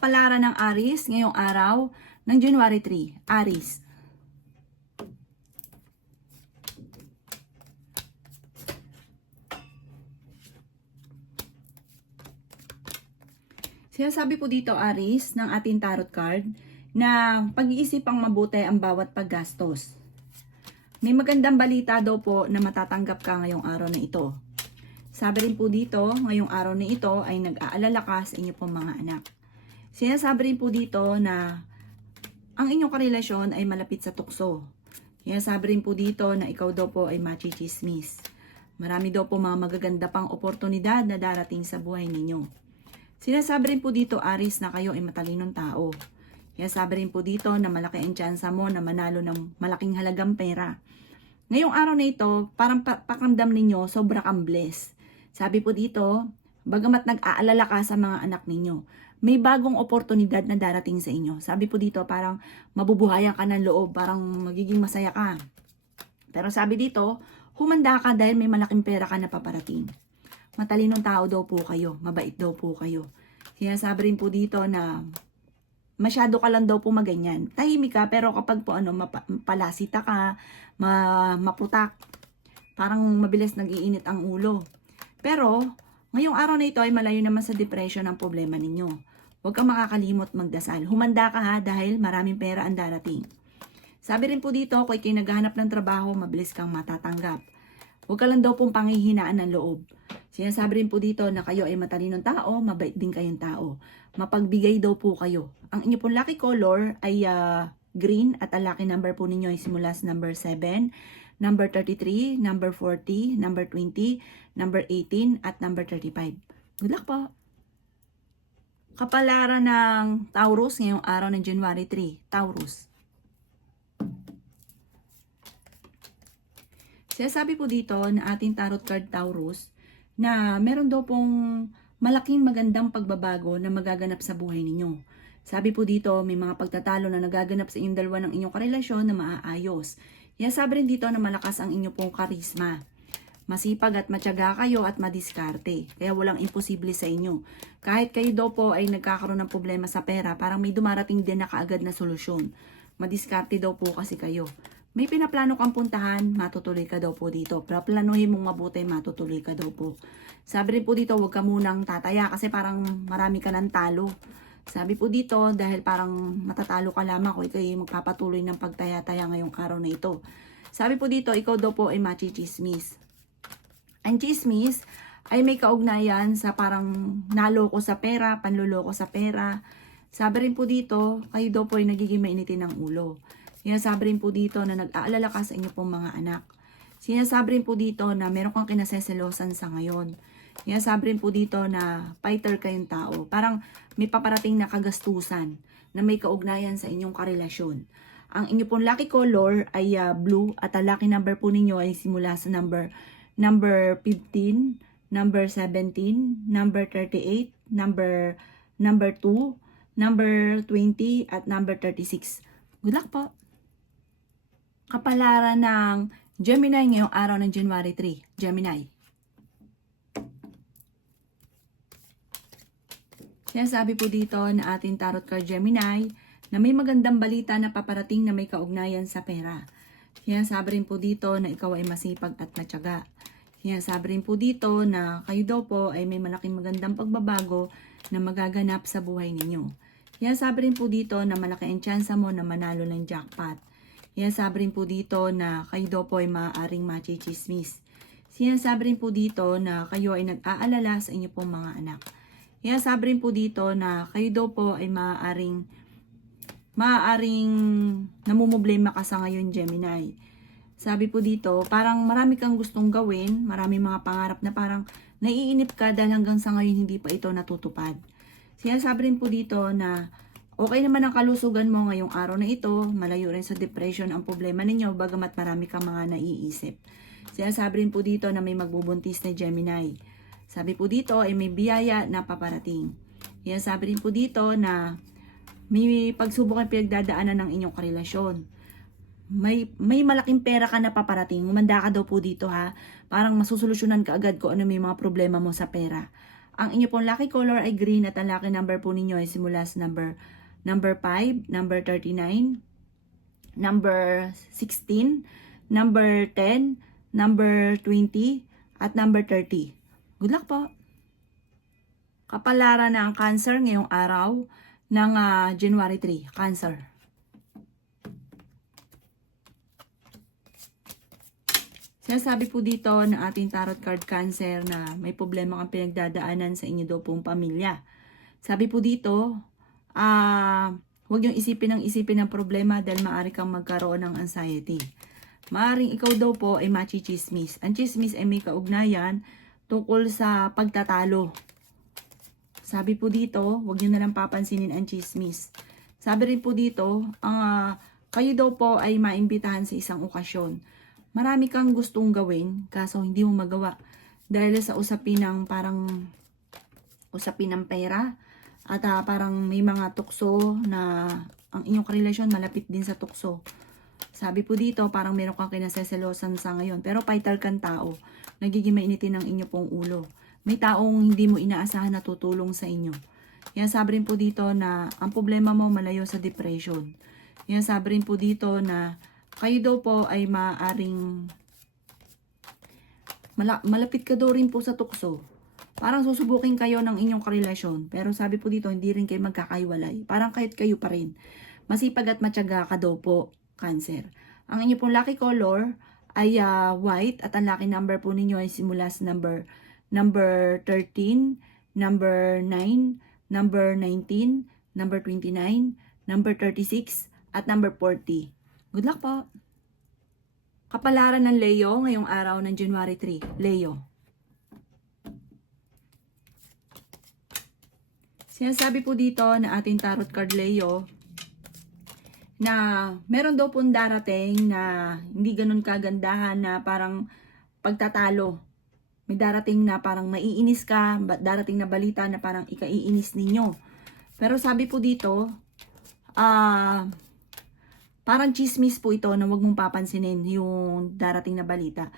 kapalaran ng Aries ngayong araw ng January 3. Aries. Sinasabi po dito, Aries, ng ating tarot card na pag-iisip ang mabuti ang bawat paggastos. May magandang balita daw po na matatanggap ka ngayong araw na ito. Sabi rin po dito, ngayong araw na ito ay nag-aalala ka sa inyo pong mga anak. Sinasabi rin po dito na ang inyong karelasyon ay malapit sa tukso. Sinasabi rin po dito na ikaw daw po ay machichismis. Marami daw po mga magaganda pang oportunidad na darating sa buhay ninyo. Sinasabi rin po dito, Aries, na kayo ay matalinong tao. Sinasabi rin po dito na malaki ang tsansa mo na manalo ng malaking halagang pera. Ngayong araw na ito, parang pakiramdam ninyo, sobra kang blessed. Sabi po dito, bagamat nag-aalala ka sa mga anak ninyo, may bagong oportunidad na darating sa inyo. Sabi po dito, parang mabubuhayan ka ng loob, parang magiging masaya ka. Pero sabi dito, humanda ka dahil may malaking pera ka na paparating. Matalinong tao daw po kayo, mabait daw po kayo. Sinasabi rin po dito na masyado ka lang daw po maganyan. Tahimik ka, pero kapag po palasita ka, maputak, parang mabilis nag-iinit ang ulo. Pero, ngayong araw na ito ay malayo naman sa depression ang problema ninyo. Huwag kang makakalimot magdasal. Humanda ka ha dahil maraming pera ang darating. Sabi rin po dito, kung ikay naghahanap ng trabaho, mabilis kang matatanggap. Huwag ka lang daw pong panghihinaan ng loob. Sinasabi rin po dito na kayo ay matalinong tao, mabait din kayong tao. Mapagbigay daw po kayo. Ang inyo pong lucky color ay green at ang lucky number po ninyo ay simula sa number 7, number 33, number 40, number 20, number 18, at number 35. Good luck po! Kapalaran ng Taurus ngayong araw ng January 3. Taurus. Sinasabi po dito na ating tarot card Taurus na meron daw pong malaking magandang pagbabago na magaganap sa buhay ninyo. Sabi po dito, may mga pagtatalo na nagaganap sa inyong dalawa ng inyong karelasyon na maaayos. Sabi rin dito na malakas ang inyong pong karisma. Masipag at matyaga kayo at madiskarte. Kaya walang imposible sa inyo. Kahit kayo daw po ay nagkakaroon ng problema sa pera, parang may dumarating din na kaagad na solusyon. Madiskarte daw po kasi kayo. May pinaplano kang puntahan, matutuloy ka daw po dito. Pero planuhin mong mabuti, matutuloy ka daw po. Sabi rin po dito, huwag ka munang tataya kasi parang marami ka ng talo. Sabi po dito, dahil parang matatalo ka lamang kung ikaw magpapatuloy ng pagtaya-taya ngayong araw na ito. Sabi po dito, ikaw daw po ay machichismis. Ang chismis ay may kaugnayan sa parang naloko sa pera, panluloko sa pera. Sabi rin po dito, kayo daw po ay nagiging mainitin ng ulo. Sinasabi rin po dito na nag-aalala ka sa inyo pong mga anak. Sinasabi rin po dito na meron kang kinaseselosan sa ngayon. Sinasabi rin po dito na fighter kayong tao. Parang may paparating na kagastusan na may kaugnayan sa inyong karelasyon. Ang inyo pong lucky color ay blue at ang lucky number po ninyo ay simula sa number 15, number 17, number 38, number 2, number 20, at number 36. Good luck po! Kapalaran ng Gemini ngayong araw ng January 3. Gemini. Sinasabi po dito na ating tarot card Gemini na may magandang balita na paparating na may kaugnayan sa pera. Sinasabi rin po dito na ikaw ay masipag at matyaga. Sinasabi rin po dito na kayo daw po ay may malaking magandang pagbabago na magaganap sa buhay ninyo. Sinasabi rin po dito na malaki ang tsansa mo na manalo ng jackpot. Sinasabi rin po dito na kayo daw po ay maaaring machichismis. Sinasabi rin po dito na kayo ay nag-aalala sa inyo pong mga anak. Sinasabi rin po dito na kayo daw po ay maaaring namumblema ka sa ngayon, Gemini. Sabi po dito, parang marami kang gustong gawin, marami mga pangarap na parang naiinip ka dahil hanggang sa ngayon hindi pa ito natutupad. Sinasabi rin po dito na okay naman ang kalusugan mo ngayong araw na ito, malayo rin sa depression ang problema ninyo, bagamat marami kang mga naiisip. Sinasabi rin po dito na may magbubuntis na Gemini. Sabi po dito ay may biyaya na paparating. Sinasabi rin po dito na may pagsubok ang pinagdadaanan ng inyong karelasyon. May malaking pera ka na paparating. Umanda ka daw po dito ha. Parang masusolusyonan ka agad kung ano may mga problema mo sa pera. Ang inyo pong lucky color ay green at ang lucky number po ninyo ay simula sa number 5, number 39, number 16, number 10, number 20, at number 30. Good luck po! Kapalaran na ang Cancer ngayong araw ng January 3. Cancer. Sinasabi po dito ng ating tarot card Cancer na may problema kang pinagdadaanan sa inyo daw pong pamilya. Sabi po dito, huwag yung isipin ng problema dahil maaari kang magkaroon ng anxiety. Maaring ikaw daw po ay machichismis. Ang chismis ay may kaugnayan tungkol sa pagtatalo. Sabi po dito, huwag nyo nalang papansinin ang chismis. Sabi rin po dito, kayo daw po ay maimbitahan sa isang okasyon. Marami kang gustong gawin, kaso hindi mo magawa. Dahil sa usapin ng pera, at parang may mga tukso na ang inyong karelasyon malapit din sa tukso. Sabi po dito, parang meron kang kinaseselosan sa ngayon. Pero fighter kang tao, nagiging mainitin ang inyo pong ulo. May taong hindi mo inaasahan na tutulong sa inyo. Yan sabi rin po dito na ang problema mo malayo sa depression. Yan sabi rin po dito na kayo daw po ay maaring malapit ka daw rin po sa tukso. Parang susubukin kayo ng inyong karelasyon. Pero sabi po dito, hindi rin kayo magkakaiwalay. Parang kahit kayo pa rin. Masipag at matyaga ka daw po, Cancer. Ang inyo pong lucky color ay white at ang lucky number po ninyo ay simula sa number 13, number 9, number 19, number 29, number 36, at number 40. Good luck po! Kapalaran ng Leo ngayong araw ng January 3. Leo. Sinasabi po dito na ating tarot card Leo na meron daw pong darating na hindi ganun kagandahan na parang pagtatalo. May darating na parang maiinis ka, darating na balita na parang ikaiinis ninyo. Pero sabi po dito, parang chismis po ito na wag mong papansinin yung darating na balita.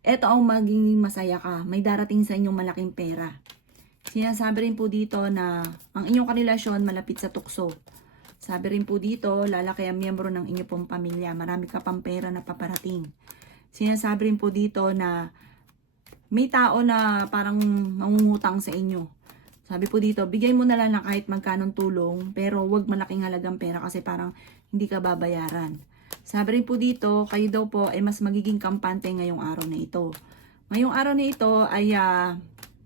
Ito ang maging masaya ka. May darating sa inyong malaking pera. Sinasabi rin po dito na ang inyong karelasyon malapit sa tukso. Sabi rin po dito, lalaki ang miyembro ng inyong pong pamilya. Marami ka pang pera na paparating. Sinasabi rin po dito na may tao na parang mangungutang sa inyo. Sabi po dito, bigay mo na lang na kahit magkanong tulong, pero wag malaking halagang pera kasi parang hindi ka babayaran. Sabi rin po dito, kayo daw po ay mas magiging kampante ngayong araw na ito. Ngayong araw na ito ay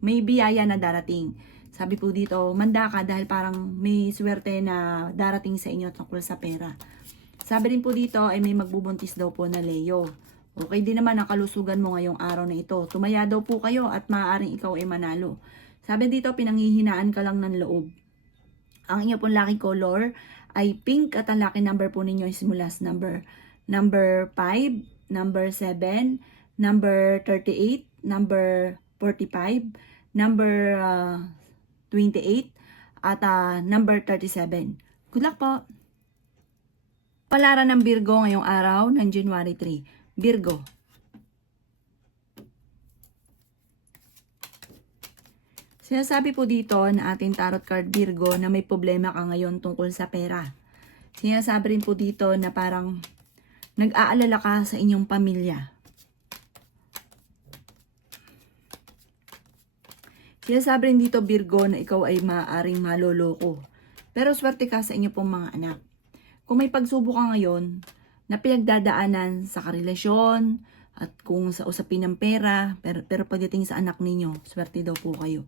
may biyaya na darating. Sabi po dito, manda ka dahil parang may swerte na darating sa inyo tungkol sa pera. Sabi rin po dito ay may magbubuntis daw po na Leo. Okay din naman ang kalusugan mo ngayong araw na ito. Tumaya daw po kayo at maaaring ikaw ay manalo. Sabi dito, pinanghihinaan ka lang ng loob. Ang inyo pong lucky color ay pink at ang lucky number po ninyo ay simula sa number 5, number 7, number 38, number 45, number 28, at number 37. Good luck po! Palaran ng Virgo ngayong araw ng January 3. Virgo. Sinasabi po dito na ating tarot card Virgo na may problema ka ngayon tungkol sa pera. Sinasabi rin po dito na parang nag-aalala ka sa inyong pamilya. Sinasabi rin dito Virgo na ikaw ay maaaring maloloko. Pero swerte ka sa inyo pong mga anak. Kung may pagsubok ka ngayon na pinagdadaanan sa karelasyon at kung sa usapin ng pera, pero pagdating sa anak ninyo, swerte daw po kayo.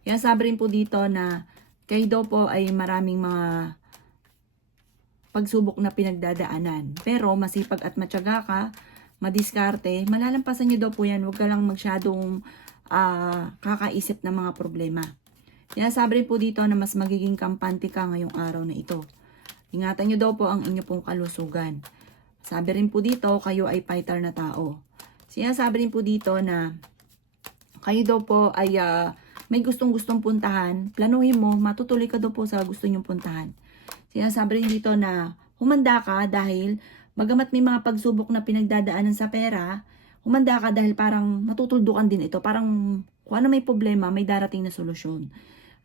Kaya sabi rin po dito na kayo daw po ay maraming mga pagsubok na pinagdadaanan. Pero masipag at matyaga ka, madiskarte, malalampasan nyo daw po yan. Huwag ka lang masyadong kakaisip ng mga problema. Kaya sabi rin po dito na mas magiging kampante ka ngayong araw na ito. Ingatan nyo daw po ang inyo pong kalusugan. Sabi rin po dito, kayo ay fighter na tao. Sinasabi rin po dito na kayo daw po ay may gustong-gustong puntahan. Planuhin mo, matutuloy ka daw po sa gusto nyong puntahan. Sinasabi rin dito na humanda ka dahil bagamat may mga pagsubok na pinagdadaanan sa pera, humanda ka dahil parang matutuldukan din ito. Parang Kung ano may problema, may darating na solusyon.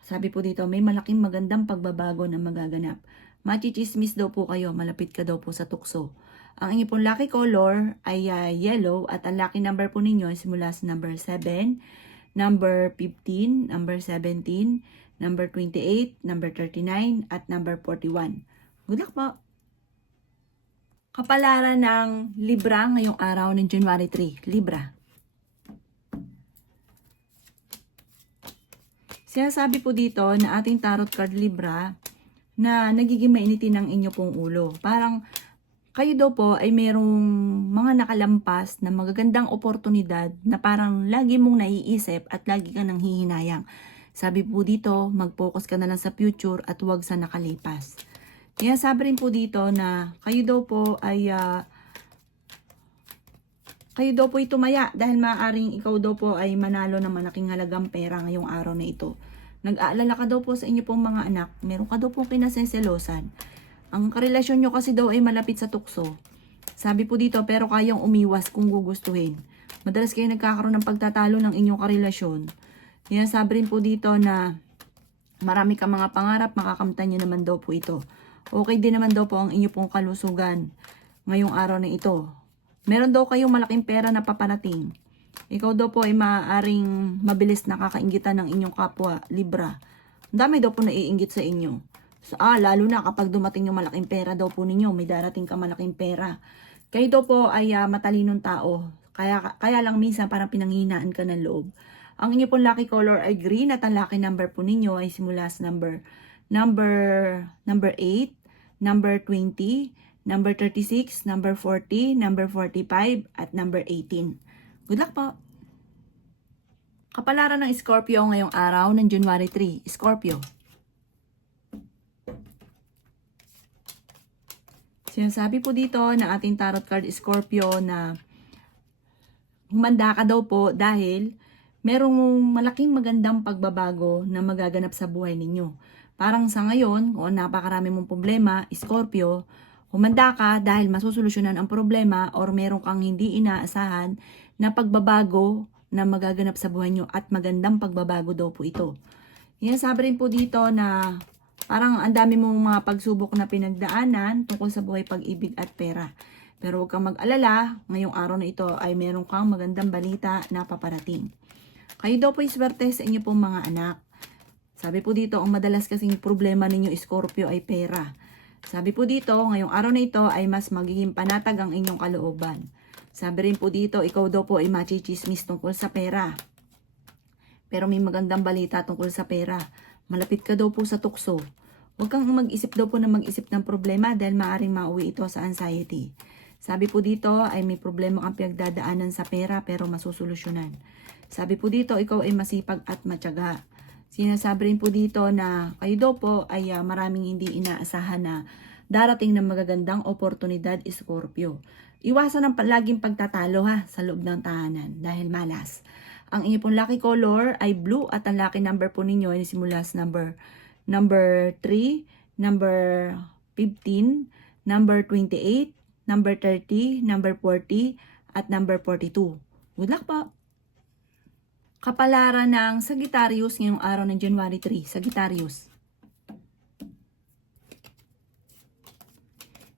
Sabi po dito, may malaking magandang pagbabago na magaganap. Machichismis daw po kayo, malapit ka daw po sa tukso. Ang inyong pong lucky color ay yellow at ang lucky number po ninyo ay simula sa number 7, number 15, number 17, number 28, number 39, at number 41. Good luck po! Kapalaran ng Libra ngayong araw ng January 3. Libra. Sinasabi po dito na ating tarot card Libra na nagiging mainitin ang inyo pong ulo. Parang kayo daw po ay merong mga nakalampas na magagandang oportunidad na parang lagi mong naiisip at lagi kang nanghihinayang. Sabi po dito, mag-focus ka na lang sa future at huwag sa nakalipas. Kaya sabi rin po dito na kayo daw po ay tumaya dahil maaaring ikaw daw po ay manalo ng malaking halagang pera ngayong araw na ito. Nag-aalala ka daw po sa inyo pong mga anak, meron ka daw po kinaseselosan. Ang karelasyon nyo kasi daw ay malapit sa tukso. Sabi po dito, pero kayang umiwas kung gugustuhin. Madalas kayo nagkakaroon ng pagtatalo ng inyong karelasyon. Kaya sabi rin po dito na marami ka mga pangarap, makakamtan nyo naman daw po ito. Okay din naman daw po ang inyo pong kalusugan ngayong araw na ito. Meron daw kayong malaking pera na paparating. Ikaw daw po ay maaaring mabilis nakakainggitan ng inyong kapwa, Libra. Ang dami daw po naiinggit sa inyo. So, lalo na kapag dumating yung malaking pera daw po ninyo, may darating ka malaking pera. Kayo daw po ay matalinong tao. Kaya lang minsan parang pinanghihinaan ka ng loob. Ang inyo pong lucky color ay green at ang lucky number po ninyo ay simula sa number 8, number 20, number 36, number 40, number 45, at number 18. Good luck po! Kapalaran ng Scorpio ngayong araw ng January 3. Scorpio. Sinasabi po dito na ating tarot card Scorpio na humanda ka daw po dahil merong malaking magandang pagbabago na magaganap sa buhay ninyo. Parang sa ngayon, kung napakarami mong problema, Scorpio, humanda ka dahil masusolusyonan ang problema or meron kang hindi inaasahan na pagbabago na magaganap sa buhay nyo at magandang pagbabago daw po ito. Yan, sabi rin po dito na parang ang dami mong mga pagsubok na pinagdaanan tungkol sa buhay, pag-ibig at pera. Pero huwag kang mag-alala, ngayong araw na ito ay meron kang magandang balita na paparating. Kayo daw po ay swerte sa inyo pong mga anak. Sabi po dito, ang madalas kasing problema ninyo Scorpio ay pera. Sabi po dito, ngayong araw na ito ay mas magiging panatag ang inyong kalooban. Sabi rin po dito, ikaw daw po ay machichismis tungkol sa pera. Pero may magandang balita tungkol sa pera. Malapit ka daw po sa tukso. Huwag kang mag-isip daw po na mag-isip ng problema dahil maaaring mauwi ito sa anxiety. Sabi po dito ay may problema kang pinagdadaanan sa pera pero masusolusyonan. Sabi po dito, ikaw ay masipag at matyaga. Sinasabi rin po dito na kayo daw po ay maraming hindi inaasahan na darating ng magagandang oportunidad, Scorpio. Iwasan ang laging pagtatalo sa loob ng tahanan dahil malas. Ang inyong pong lucky color ay blue at ang lucky number po ninyo ay simula sa number 3, number 15, number 28, number 30, number 40, at number 42. Good luck po! Kapalaran ng Sagittarius ngayong araw ng January 3. Sagittarius.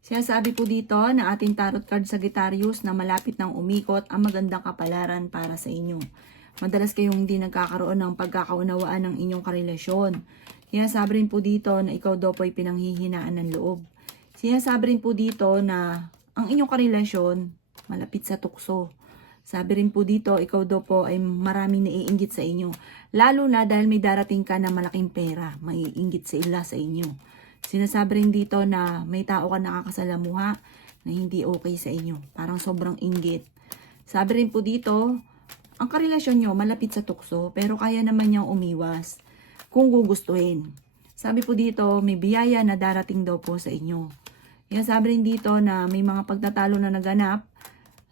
Sinasabi po dito na ating tarot card Sagittarius na malapit nang umikot ang magandang kapalaran para sa inyo. Madalas kayong hindi nagkakaroon ng pagkakaunawaan ng inyong karelasyon. Sinasabi rin po dito na ikaw daw po ay pinanghihinaan ng loob. Sinasabi rin po dito na ang inyong karelasyon malapit sa tukso. Sabi rin po dito, ikaw daw po ay maraming naiinggit sa inyo. Lalo na dahil may darating ka na malaking pera, maiinggit sila sa inyo. Sinasabi rin dito na may tao ka nakakasalamuha na hindi okay sa inyo. Parang sobrang inggit. Sabi rin po dito, ang karelasyon nyo malapit sa tukso pero kaya naman niyang umiwas kung gugustuhin. Sabi po dito, may biyaya na darating daw po sa inyo. Kaya sabi rin dito na may mga pagtatalo na naganap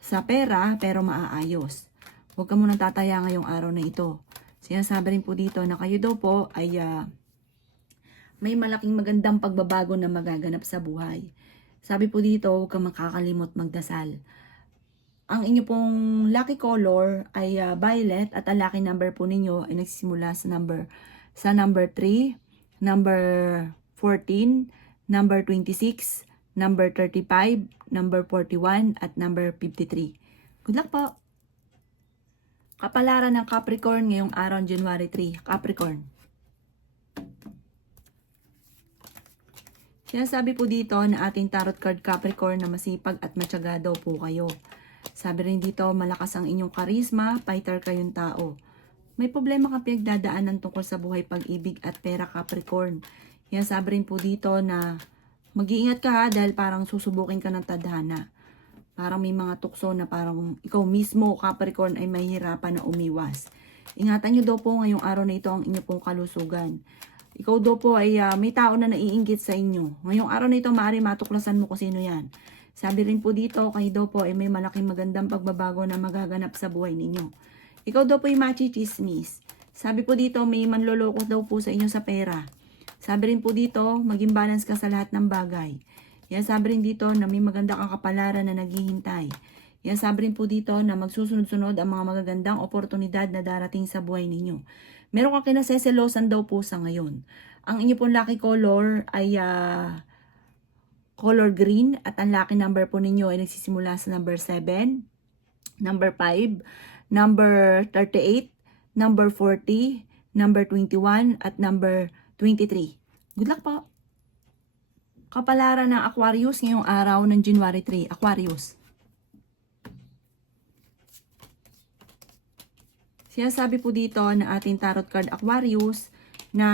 sa pera pero maaayos. Huwag ka munang tataya ngayong araw na ito. Sinasabi rin po dito na kayo daw po ay may malaking magandang pagbabago na magaganap sa buhay. Sabi po dito, huwag kang makakalimot magdasal. Ang inyo pong lucky color ay violet at ang lucky number po ninyo ay nagsisimula sa number 3, number 14, number 26, number 35, number 41 at number 53. Good luck po. Kapalaran ng Capricorn ngayong araw, January 3. Capricorn. Sinasabi po dito na ating tarot card Capricorn na masipag at matyaga daw po kayo. Sabi rin dito, malakas ang inyong karisma, fighter kayong tao. May problema ka pinagdadaanan tungkol sa buhay, pag-ibig at pera Capricorn. Sabi rin po dito na mag-iingat ka ha, dahil parang susubukin ka ng tadhana. Parang may mga tukso na parang ikaw mismo Capricorn ay mahihirapan na umiwas. Ingatan nyo daw po ngayong araw na ito ang inyong pong kalusugan. Ikaw daw po ay may tao na naiinggit sa inyo. Ngayong araw na ito, maaari matuklasan mo kung sino yan. Sabi rin po dito, kayo daw po ay may malaking magandang pagbabago na magaganap sa buhay ninyo. Ikaw daw po ay machichismis. Sabi po dito, may manloloko daw po sa inyo sa pera. Sabi rin po dito, maging balance ka sa lahat ng bagay. Sabi rin dito na may maganda kang kapalaran na naghihintay. Sabi rin po dito na magsusunod-sunod ang mga magagandang oportunidad na darating sa buhay ninyo. Meron kang kinaseselosan daw po sa ngayon. Ang inyo pong lucky color ay color green at ang lucky number po ninyo ay nagsisimula sa number 7, number 5, number 38, number 40, number 21 at number 23. Good luck po. Kapalaran ng Aquarius ngayong araw ng January 3. Aquarius. Sinasabi po dito na ating tarot card Aquarius na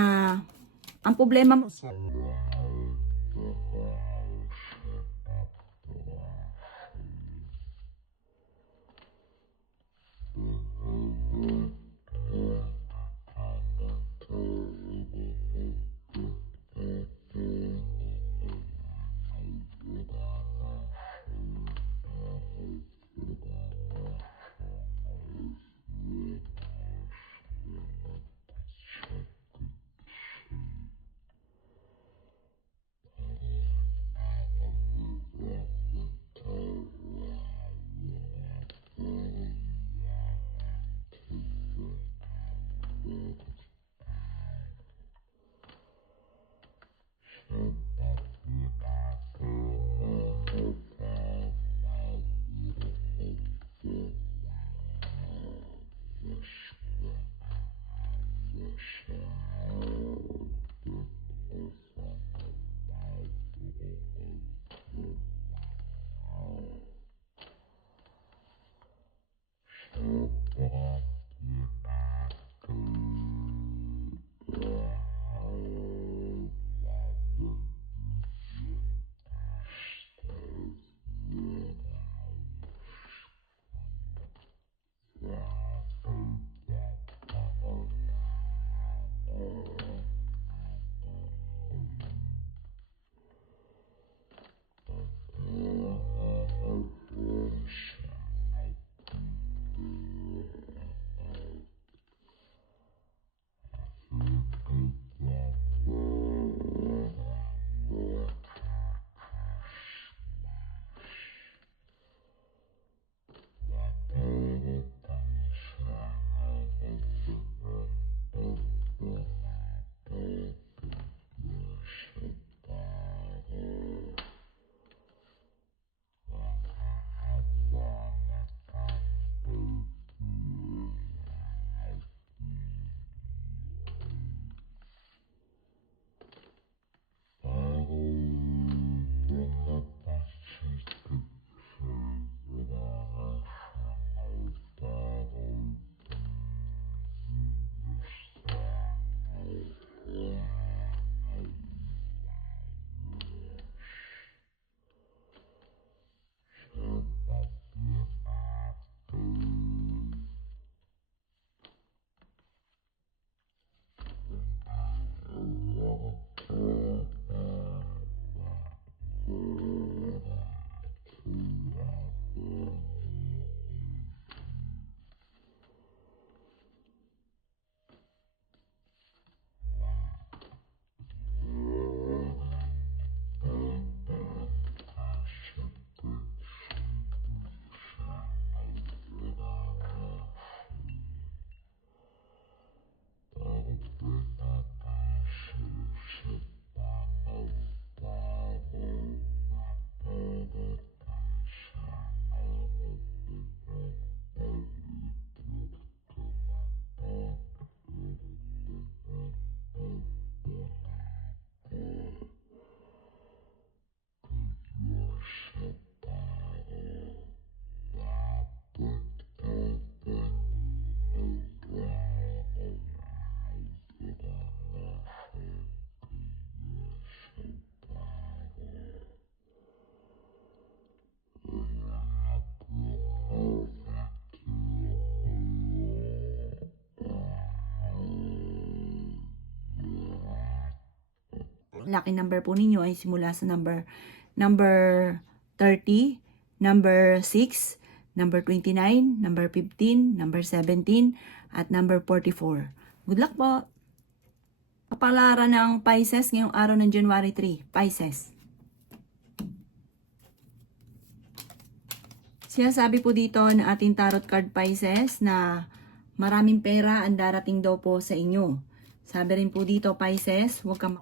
ang problema mo lucky number po ninyo ay simula sa number 30, number 6, number 29, number 15, number 17, at number 44. Good luck po! Kapalaran ng Pisces ngayong araw ng January 3, Pisces. Sinasabi po dito na ating tarot card Pisces na maraming pera ang darating daw po sa inyo. Sabi rin po dito Pisces, huwag kang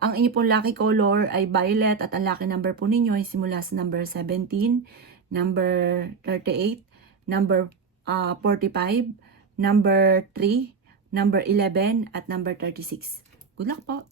Ang inyo pong lucky color ay violet at ang lucky number po ninyo ay simula sa number 17, number 38, number 45, number 3, number 11, at number 36. Good luck po!